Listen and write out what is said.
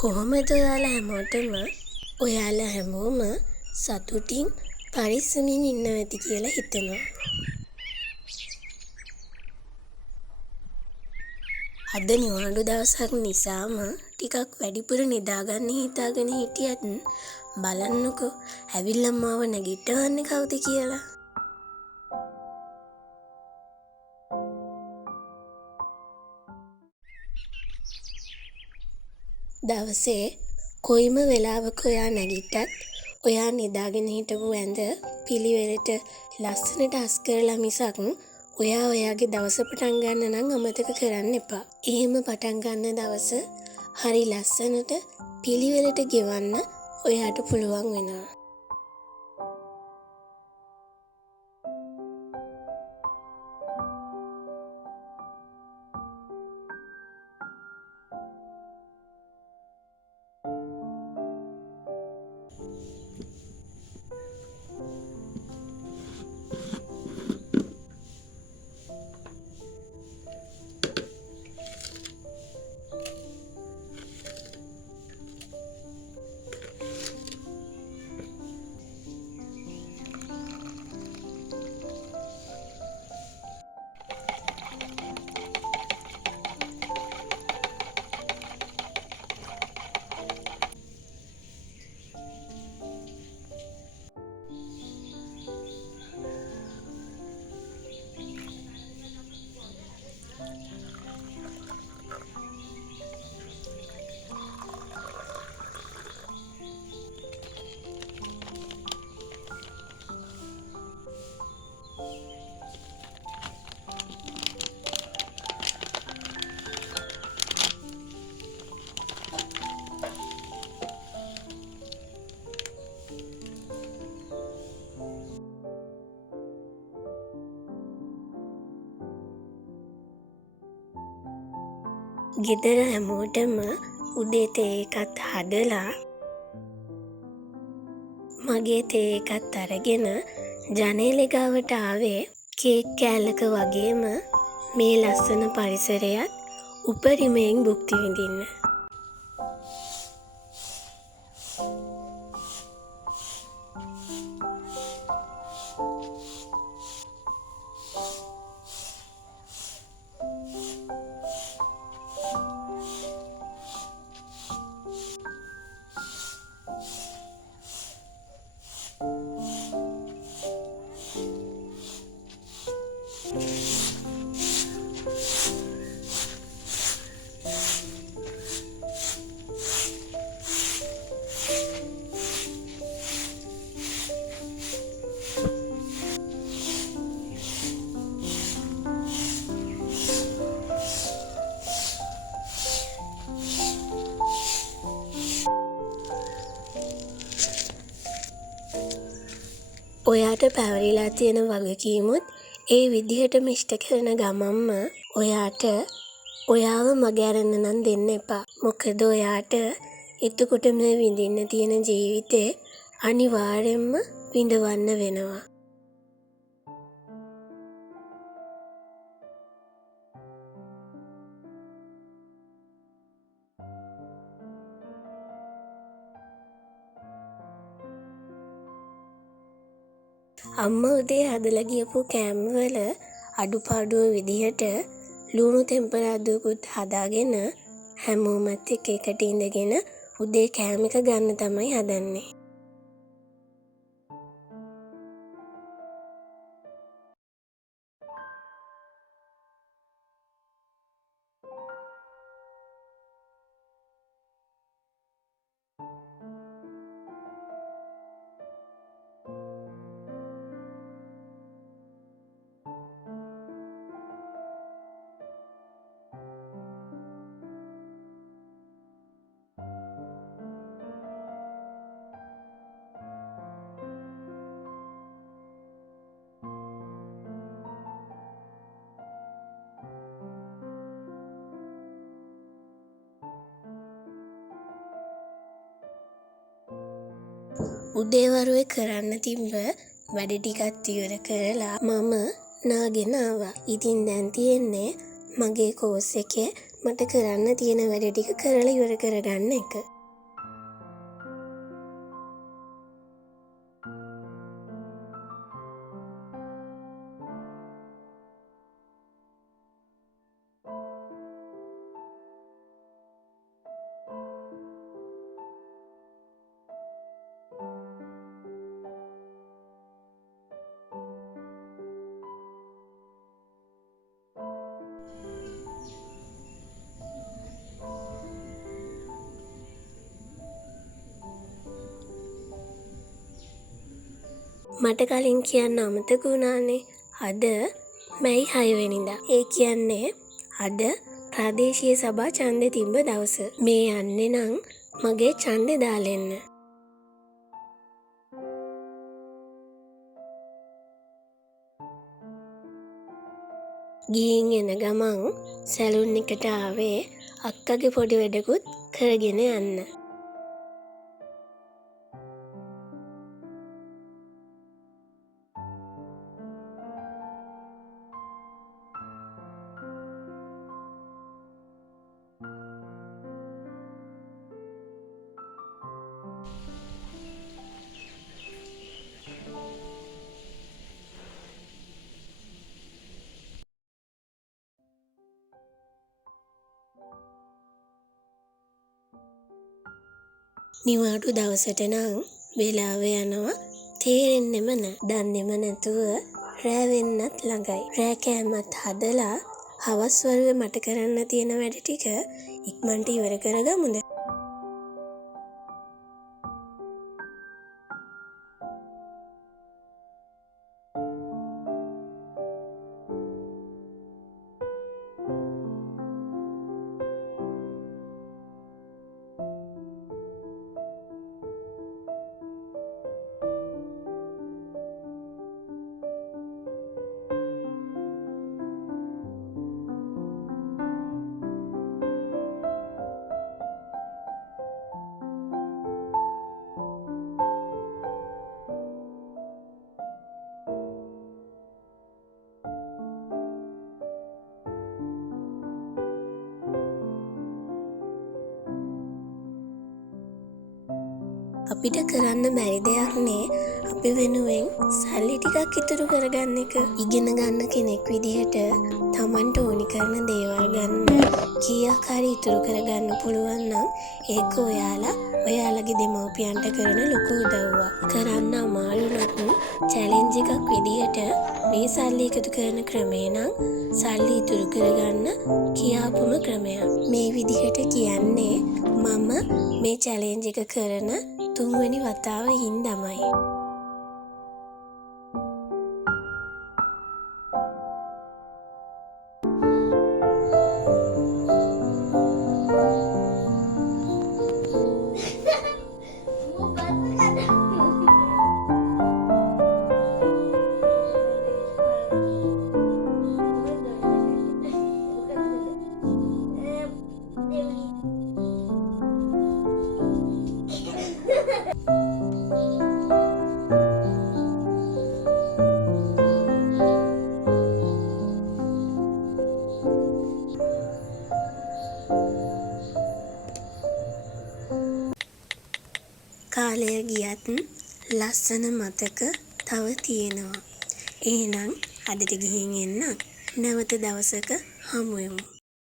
කොහොමද ඔයාලා හැමෝටම ඔයාලා හැමෝම සතුටින් පරිස්සමින් ඉන්නවා ඇති කියලා හිතනවා. අද නිවාඩු දවසක් නිසාම ටිකක් වැඩිපුර නිදාගන්න හිතාගෙන හිටියත් බලන්නකෝ ඇවිල්ලා මාව නැගිටවන්නේ කවුද කියලා. දවසේ කොයිම වෙලාවක ඔයා නැගිට්ටත් ඔයා නිදාගෙන හිටපු ඇඳ පිළිවෙලට ලස්සනට අස් කරලා මිසක් ඔයා ඔයාගේ දවස පටන් ගන්න නම් අමතක කරන්න එපා. එහෙම පටන් ගන්න දවස හරි ලස්සනට පිළිවෙලට ගෙවන්න ඔයාට පුළුවන් වෙනවා. ගෙදර හැමෝටම උදේ තේ එකත් හදලා මගේ තේ එකත් අරගෙන ජනේලෙ ගාවට ආවේ කේක් කෑල්ලක වගේම මේ ලස්සන පරිසරයත් උපරිමයෙන් භුක්ති විඳින්න. ඔයාට පැවරිලා තියෙන වගකීමුත් ඒ විදිහටම ඉෂ්ට කරන ගමන්ම ඔයාට ඔයාව මගහැරෙන්න නම් දෙන්න එපා. මොකද ඔයාට එතකොටම විඳින්න තියෙන ජීවිතේ අනිවාර්යෙන්ම විඳවන්න වෙනවා. අම්මා උදේ හදලා ගියපු කෑමවල අඩුපාඩුව විදිහට ලුණු තෙම්පරාදුවකුත් හදාගෙන හැමෝමත් එකට ඉඳගෙන උදේ කෑම එක ගන්න තමයි හදන්නේ. උදේවරුවේ කරන්න තිබ්බ වැඩ ටිකත් ඉවර කරලා මම නාගෙන ආවා. ඉතින් දැන් තියෙන්නේ මගේ කෝස් එකේ මට කරන්න තියෙන වැඩ ටික කරලා ඉවර කරගන්න එක. මට කලින් කියන්න අමතක වුණානේ. අද මැයි 6 වෙනිදා. ඒ කියන්නේ අද ප්‍රාදේශීය සභා ඡන්දෙ තිබ්බ දවස. මේ යන්නේ නම් මගේ ඡන්දෙ දාලා එන්න. ගිහින් එන ගමන් සැලුන් එකට ආවේ අක්කගේ පොඩි වැඩකුත් කරගෙන යන්න. නිවාඩු දවසට නම් වෙලාව යනවා තේරෙන්නෙම නෑ. දන්නේම නැතුව රෑ වෙන්නත් ළඟයි. රෑ කෑමත් හදලා හවස් වරුවේ මට කරන්න තියෙන වැඩ ටික ඉක්මනට ඉවර කරගමුද? අපිට කරන්න බැරි දෙයක් නේ අපි වෙනුවෙන් සල්ලි ටිකක් ඉතුරු කරගන්න එක. ඉගෙන ගන්න කෙනෙක් විදිහට Tamanට ඕනි කරන දේවල් ගන්න කීයක් හරි ඉතුරු කරගන්න පුළුවන් නම් ඒක ඔයාලගේ දෙමව්පියන්ට කරන ලොකු උදව්වක්. කරන්න අමාරු නම් චැලෙන්ජ් එකක් විදිහට මේ සල්ලි එකතු කරන ක්‍රමය නම් සල්ලි ඉතුරු කරගන්න කියාපුම ක්‍රමයක්. මේ විදිහට කියන්නේ මම මේ චැලෙන්ජ් එක කරන 3 වෙනි වතාව හින්දාමයි. කාලය ගියත් ලස්සන මතක තව තියෙනවා. එහෙනම් අදට ගිහින් එන්න. නැවත දවසක හමු වෙමු.